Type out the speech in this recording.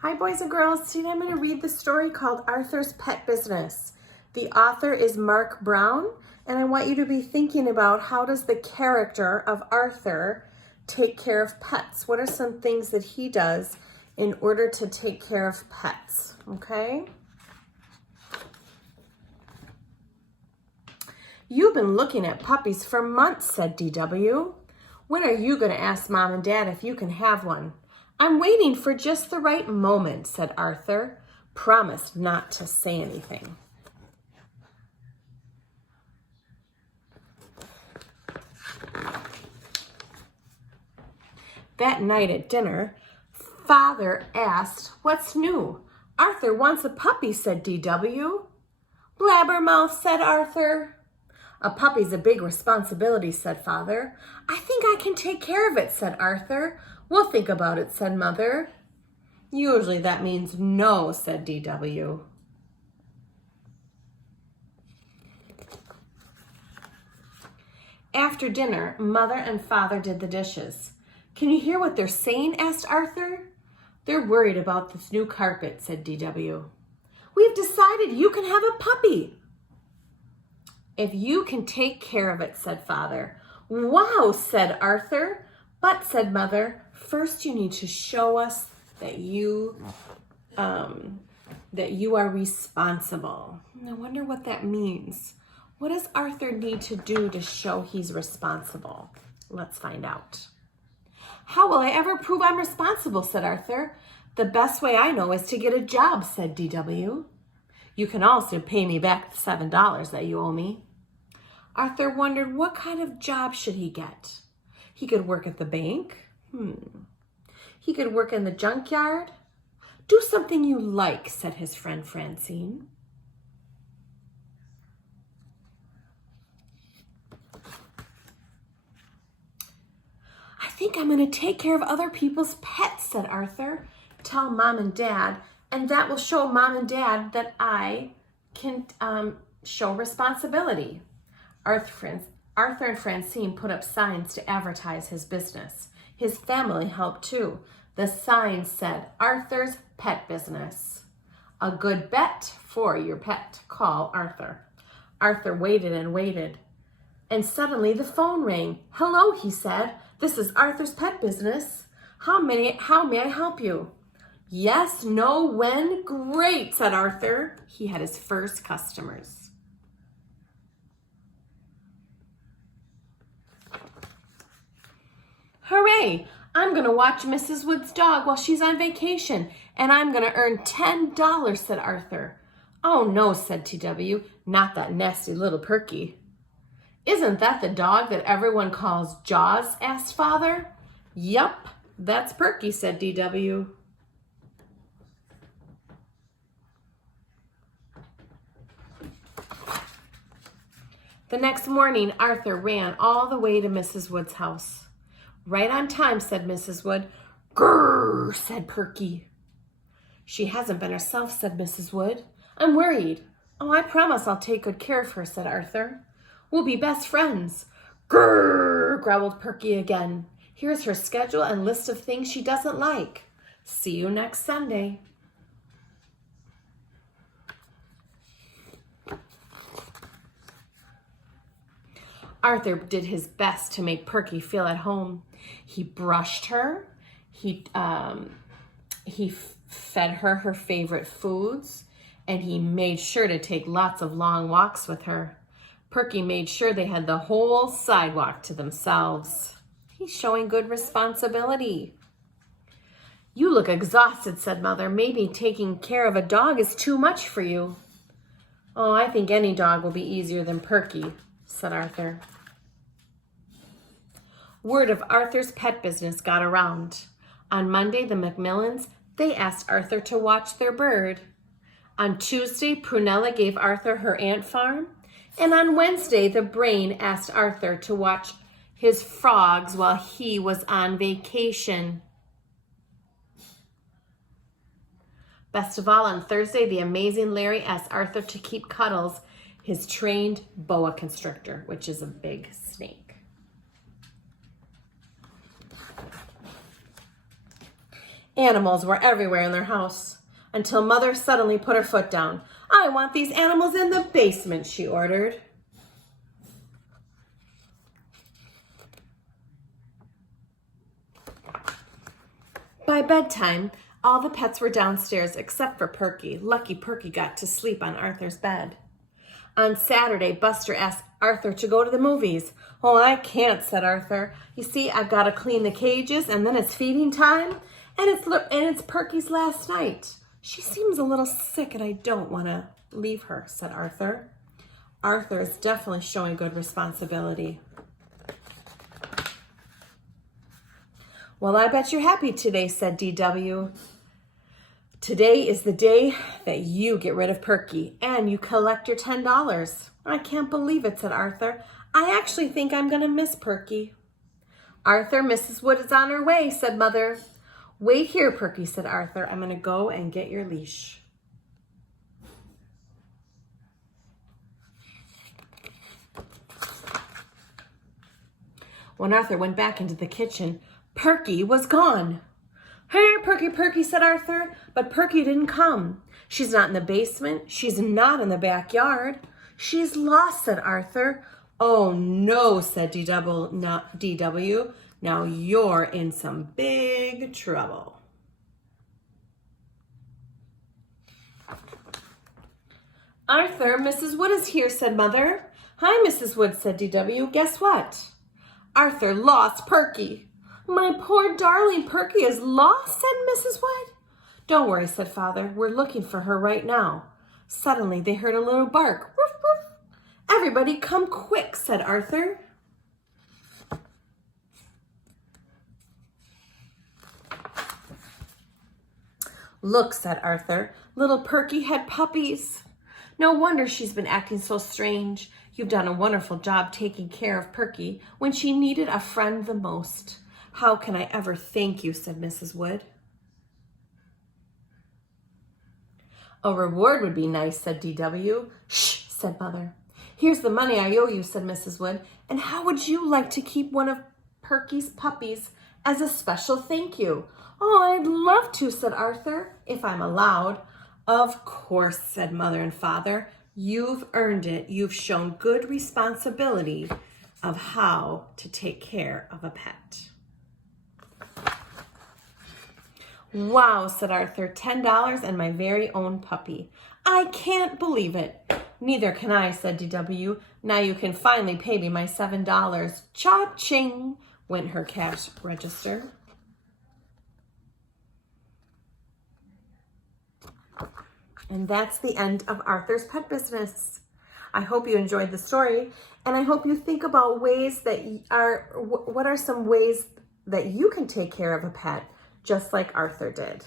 Hi boys and girls, today I'm going to read the story called Arthur's Pet Business. The author is Mark Brown, and I want you to be thinking about how does the character of Arthur take care of pets? What are some things that he does in order to take care of pets, okay? You've been looking at puppies for months, said DW. When are you going to ask Mom and Dad if you can have one? I'm waiting for just the right moment, said Arthur. Promise not to say anything. That night at dinner, Father asked, "What's new?" "Arthur wants a puppy," said DW. "Blabbermouth," said Arthur. "A puppy's a big responsibility," said Father. "I think I can take care of it," said Arthur. "We'll think about it," said Mother. "Usually that means no," said DW. After dinner, Mother and Father did the dishes. "Can you hear what they're saying?" asked Arthur. "They're worried about this new carpet," said DW. "We've decided you can have a puppy." "If you can take care of it," said Father. "Wow," said Arthur. "But," said Mother, "first you need to show us that you are responsible." I wonder what that means. What does Arthur need to do to show he's responsible? Let's find out. "How will I ever prove I'm responsible?" said Arthur. "The best way I know is to get a job," said DW. "You can also pay me back the $7 that you owe me." Arthur wondered what kind of job should he get. He could work at the bank. He could work in the junkyard. "Do something you like," said his friend Francine. "I think I'm going to take care of other people's pets," said Arthur. "Tell Mom and Dad, and that will show Mom and Dad that I can show responsibility." Arthur and Francine put up signs to advertise his business. His family helped too. The sign said, "Arthur's Pet Business. A good bet for your pet. Call Arthur." Arthur waited and waited, and suddenly the phone rang. "Hello," he said. "This is Arthur's Pet Business. How may I help you?" "Yes, no, when? Great," said Arthur. He had his first customers. "Hooray! I'm going to watch Mrs. Wood's dog while she's on vacation, and I'm going to earn $10, said Arthur. "Oh, no," said TW, "not that nasty little Perky." "Isn't that the dog that everyone calls Jaws?" asked Father. "Yup, that's Perky," said DW. The next morning, Arthur ran all the way to Mrs. Wood's house. "Right on time," said Mrs. Wood. "Grrr," said Perky. "She hasn't been herself," said Mrs. Wood. "I'm worried." "Oh, I promise I'll take good care of her," said Arthur. "We'll be best friends." "Grrr," growled Perky again. "Here's her schedule and list of things she doesn't like. See you next Sunday." Arthur did his best to make Perky feel at home. He brushed her. He fed her favorite foods, and he made sure to take lots of long walks with her. Perky made sure they had the whole sidewalk to themselves. He's showing good responsibility. "You look exhausted," said Mother. "Maybe taking care of a dog is too much for you." "Oh, I think any dog will be easier than Perky," said Arthur. Word of Arthur's pet business got around. On Monday, the Macmillans, they asked Arthur to watch their bird. On Tuesday, Prunella gave Arthur her ant farm. And on Wednesday, the Brain asked Arthur to watch his frogs while he was on vacation. Best of all, on Thursday, the amazing Larry asked Arthur to keep Cuddles, his trained boa constrictor, which is a big snake. Animals were everywhere in their house until Mother suddenly put her foot down. "I want these animals in the basement," she ordered. By bedtime, all the pets were downstairs except for Perky. Lucky Perky got to sleep on Arthur's bed. On Saturday, Buster asked Arthur to go to the movies. "Oh, I can't," said Arthur. "You see, I've got to clean the cages, and then it's feeding time, and it's Perky's last night. She seems a little sick, and I don't want to leave her," said Arthur. Arthur is definitely showing good responsibility. "Well, I bet you're happy today," said DW. "Today is the day that you get rid of Perky and you collect your $10. "I can't believe it," said Arthur. "I actually think I'm going to miss Perky." "Arthur, Mrs. Wood is on her way," said Mother. "Wait here, Perky," said Arthur. "I'm going to go and get your leash." When Arthur went back into the kitchen, Perky was gone. "Here, Perky, Perky," said Arthur, but Perky didn't come. "She's not in the basement. She's not in the backyard. She's lost," said Arthur. "Oh no," said DW. "Now you're in some big trouble." "Arthur, Mrs. Wood is here," said Mother. "Hi, Mrs. Wood," said DW. "Guess what? Arthur lost Perky." "My poor darling Perky is lost," said Mrs. Wood. "Don't worry," said Father. "We're looking for her right now." Suddenly they heard a little bark. "Woof, woof." "Everybody come quick," said Arthur. "Look," said Arthur. "Little Perky had puppies. No wonder she's been acting so strange. You've done a wonderful job taking care of Perky when she needed a friend the most." "How can I ever thank you?" said Mrs. Wood. "A reward would be nice," said DW. "Shh," said Mother. "Here's the money I owe you," said Mrs. Wood. "And how would you like to keep one of Perky's puppies as a special thank you?" "Oh, I'd love to," said Arthur, "if I'm allowed." "Of course," said Mother and Father. "You've earned it. You've shown good responsibility of how to take care of a pet." "Wow," said Arthur, $10 and my very own puppy. "I can't believe it." "Neither can I," said DW. "Now you can finally pay me my $7. Cha-ching, went her cash register. And that's the end of Arthur's Pet Business. I hope you enjoyed the story, and I hope you think about what are some ways that you can take care of a pet just like Arthur did.